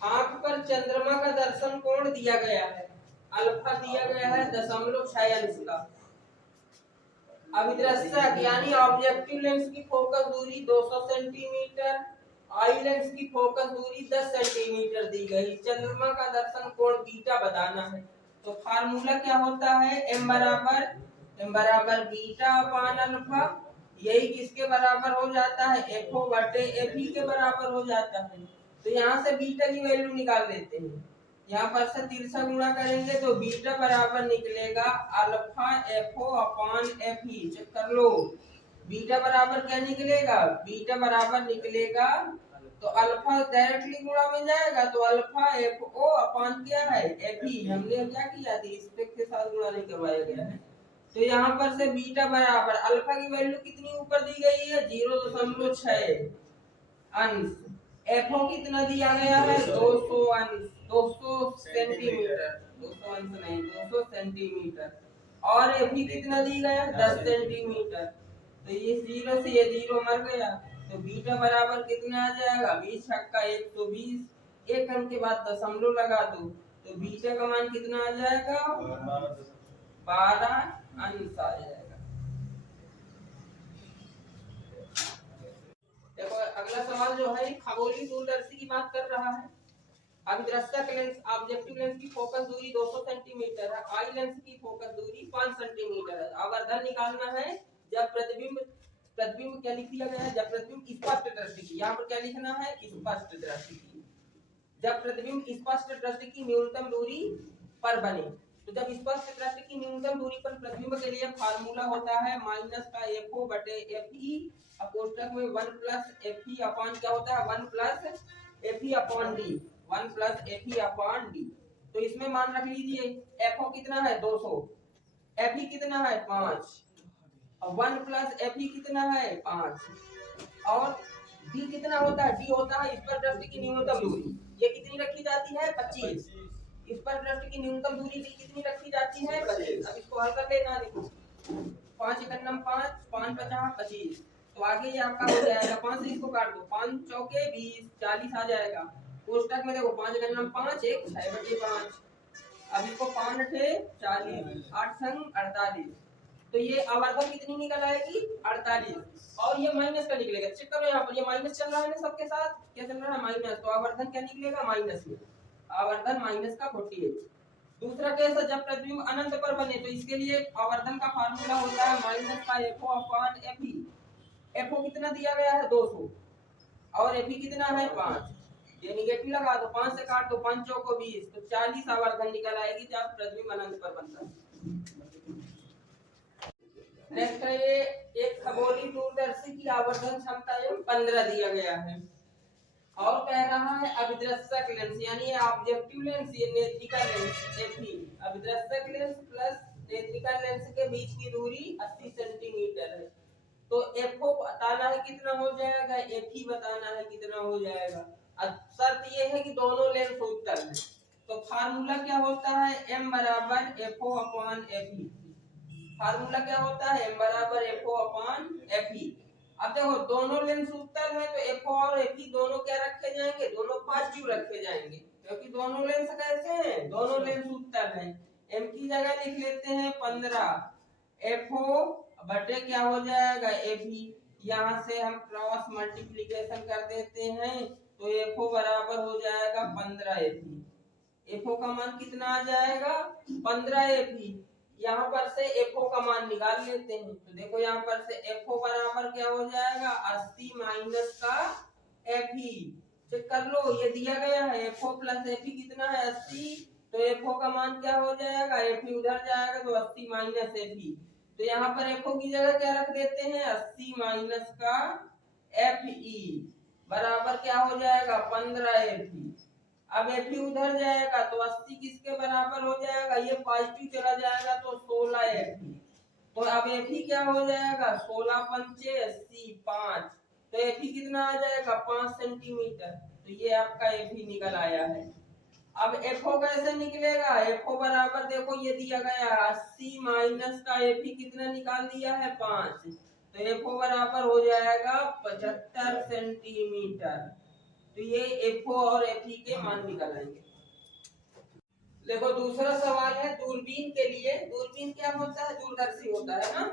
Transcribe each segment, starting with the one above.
आंख पर चंद्रमा का दर्शन कोण दिया गया है, अल्फा दिया गया है 0.6 अंश का। अभिदर्शक यानी ऑब्जेक्टिव लेंस की फोकस दूरी 200 सेंटीमीटर, आई लेंस की फोकस दूरी 10 सेंटीमीटर दी गई। चंद्रमा का दर्शन कोण बीटा बताना है। तो फार्मूला क्या होता है, एम बराबर बीटा अपान अल्फा। यही किसके बराबर हो जाता है, एफ ओ बटे एफ ई के बराबर हो जाता है। तो यहाँ से बीटा की वैल्यू निकाल लेते हैं। यहाँ पर से तिरछा गुणा करेंगे तो बीटा बराबर निकलेगा alpha F O upon F E. Check कर लो, बीटा बराबर क्या निकलेगा, बीटा बराबर निकलेगा तो अल्फा डायरेक्टली गुणा में जाएगा तो अल्फा एफ ओ अपान क्या है एफ ई। हमने क्या किया थी, इस के साथ गुणा नहीं करवाया गया है। तो यहाँ पर से बीटा बराबर अल्फा की वैल्यू कितनी ऊपर दी गई है 0.6 अंश। एफओ कितना दिया गया है 200 अंश, 200 सेंटीमीटर, 200 अंश नहीं 200 सेंटीमीटर। और एफी कितना दी गया 10 सेंटीमीटर। तो ये 0 से ये 0 मर गया तो बीटा बराबर कितना आ जाएगा 20 छक्का 120। एक अंक के बाद दशमलव लगा दो तो बीटा का मान कितना आ जाएगा 12 अंश आ जाएगा। देखो अगला सवाल जो है खगोलीय दूरदर्शी की बात कर रहा है। अभिदर्शक लेंस ऑब्जेक्टिव लेंस की फोकस दूरी 200 सेंटीमीटर है, आई लेंस की फोकस दूरी 5 सेंटीमीटर है। आवर्धन निकालना है जब प्रतिबिंब क्या लिख दिया गया है, जब प्रतिबिंब स्पष्ट दृष्टि की, यहाँ पर क्या लिखना है स्पष्ट दृष्टि की, जब प्रतिबिंब स्पष्ट दृष्टि की न्यूनतम दूरी पर बने। तो जब स्पष्ट दृष्टि की न्यूनतम दूरी पर प्रतिबिंब के लिए फार्मूला होता है माइनस का एफ ओ बटे एफ ई, कोष्ठक में 1 प्लस एफ ई अपान क्या होता है 1 plus F E upon D, 1 plus F E upon D. तो इसमें मान रख लीजिए एफ ओ कितना है 200, एफ ई कितना है 5 और 1 प्लस एफ ई कितना है 5 और डी कितना होता है, डी होता है स्पर्श दृष्टि की न्यूनतम दूरी। ये कितनी रखी जाती है 25। स्पर्श दृष्टि की न्यूनतम दूरी डी कितनी रखी जाती है 25। अब इसको हल कर लेना, देखो 5 एकन्नम 5, 5 50 25। तो आगे ये आपका हो जाएगा 5 से इसको काट दो, 5 चौके 20 40 आ जाएगा। कोष्ठक में देखो 5 एकन्नम 5 1 6/5। अब इसको 5 थे 40 8 संग 48। तो ये आवर्धन कितनी निकल आएगी 48 और ये माइनस का निकलेगा। चेक करो यहाँ पर ये माइनस चल रहा है ना सबके साथ, क्या चल रहा है माइनस, तो आवर्धन क्या निकलेगा माइनस में, आवर्धन माइनस का 48। दूसरा केस है जब प्रतिबिंब अनंत पर बने तो इसके लिए आवर्धन का फार्मूला होता है माइनस का F O upon F E. F O कितना दिया गया है 200 और एफ ई कितना है 5, ये निगेटिव लगा दो, 5 से काट दो 5 चौको 20 तो 40 आवर्धन निकल आएगी जब प्रतिबिंब अनंत पर बनता है। नेक्स्ट है ये एक खगोलीय दूरदर्शी की आवर्धन क्षमता 15 दिया गया है और कह रहा है अभिदर्शक लेंस यानी ऑब्जेक्टिव लेंस ये नेत्रिका लेंस एफी, अभिदर्शक लेंस प्लस नेत्रिका लेंस के बीच की दूरी 80 सेंटीमीटर है। तो एफओ बताना है कितना हो जाएगा, एफई बताना है कितना हो जाएगा। अब शर्त ये है कि दोनों लेंस उत्तल है। तो फार्मूला क्या होता है एम बराबर एफओ अपॉन एफई। फार्मूला क्या होता है एम बराबर F O upon F E. अब देखो दोनों लेंस उत्तल है तो एफ ओ और एफ ई दोनों क्या रखे जाएंगे, दोनों पॉजिटिव रखे जाएंगे क्योंकि दोनों लेंस कैसे हैं, दोनों लेंस उत्तल हैं। एम की जगह लिख लेते हैं 15 एफ ओ बटे क्या हो जाएगा एफ ई। यहाँ से हम क्रॉस मल्टीप्लीकेशन कर देते हैं तो एफ ओ बराबर हो जाएगा 15 एफ ई। एफ ओ का मान कितना आ जाएगा 15 एफ ई। यहाँ पर से एफओ का मान निकाल लेते हैं तो देखो यहाँ पर से एफओ बराबर क्या हो जाएगा 80 माइनस का एफई। चेक कर लो ये दिया गया है एफओ प्लस एफई कितना है 80, तो एफओ का मान क्या हो जाएगा एफई उधर जाएगा तो 80 माइनस एफई। तो यहाँ पर एफओ की जगह क्या रख देते हैं 80 माइनस का एफई बराबर क्या हो जाएगा 15 एफई। अब एफी उधर जाएगा तो 80 किसके बराबर हो जाएगा, ये पॉजिटिव चला जाएगा तो 16 एफी। तो अब एफी क्या हो जाएगा 16 पंचे 80 5, तो एफी कितना आ जाएगा 5 सेंटीमीटर। तो ये आपका एफी निकल आया है। अब एफओ कैसे निकलेगा, एफओ बराबर देखो ये दिया गया 80 माइनस का एफी कितना निकाल दिया है 5, तो एफओ बराबर हो जाएगा 75 सेंटीमीटर। तो ये एफओ और एफई के मान निकल आएंगे। देखो दूसरा सवाल है दूरबीन के लिए। दूरबीन क्या होता है? दूरदर्शी होता है ना।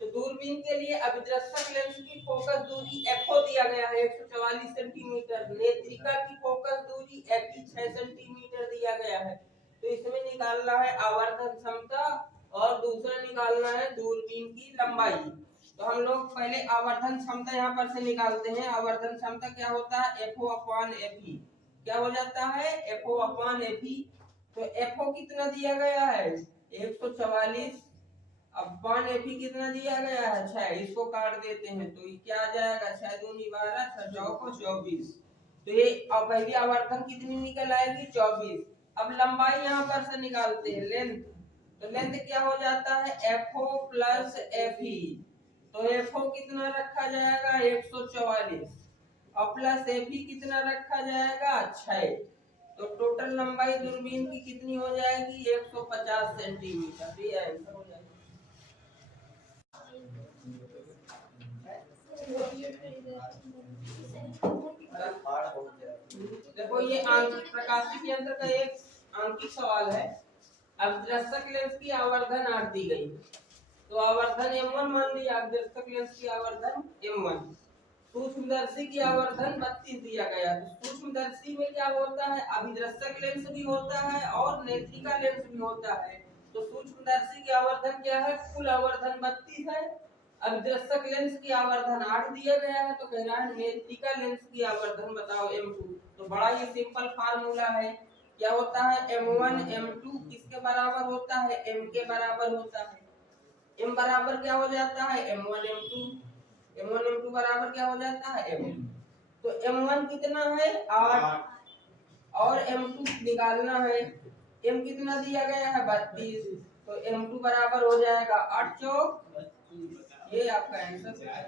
तो दूरबीन के लिए अभिदर्शक लेंस की फोकस दूरी एफओ दिया गया है 144 सेंटीमीटर, नेत्रिका की फोकस दूरी एफई 6 सेंटीमीटर दिया गया है। तो इसमें निकालना है आवर्धन क्षमता और दूसरा निकालना है दूरबीन की लंबाई। तो हम लोग पहले आवर्धन क्षमता यहाँ पर से निकालते हैं। आवर्धन क्षमता क्या होता है? FO upon FE. क्या हो जाता है? FO upon FE. तो एफओ कितना दिया गया है? 144 अपॉन एफई कितना दिया गया है? 6। इसको काट देते हैं तो ये क्या आ जाएगा? 6 दूनी 12, 6 चौको 24। तो ये अब पहली आवर्धन कितनी निकल आएगी? 24। अब लंबाई यहाँ पर से निकालते हैं, लेंथ। तो लेंथ क्या हो जाता है? FO plus FE. तो एफओ कितना रखा जाएगा? 144 और प्लस एफई कितना रखा जाएगा? 6। तो टोटल लंबाई दूरबीन की कितनी हो जाएगी? 150 सेंटीमीटर। ये आंसर हो जाएगा। देखो ये प्रकाशिक यंत्र का एक आंकिक सवाल है। अभिदर्शक लेंस की आवर्धन 8 दी गई, तो आवर्धन m1 मान लिया। अभिदर्शक लेंस की आवर्धन m1। सूक्ष्मदर्शी की आवर्धन 32 दिया गया। तो सूक्ष्मदर्शी में क्या होता है? अभिदर्शक लेंस भी होता है और नेत्रिका लेंस भी होता है। तो सूक्ष्मदर्शी की आवर्धन क्या है? कुल आवर्धन 32 है। अभिदर्शक लेंस की आवर्धन 8 दिया गया है। तो कह रहा है नेत्रिका लेंस की आवर्धन बताओ m2। तो बड़ा ही सिंपल फार्मूला है। क्या होता है? m1 m2 किसके बराबर होता है? m के बराबर होता है। m बराबर क्या हो जाता है? m1 m2। m1 m2 बराबर क्या हो जाता है? m। तो m1 कितना है? 8 और m2 निकालना है। m कितना दिया गया है? 32। तो m2 बराबर हो जाएगा 8 चौक। ये आपका आंसर है।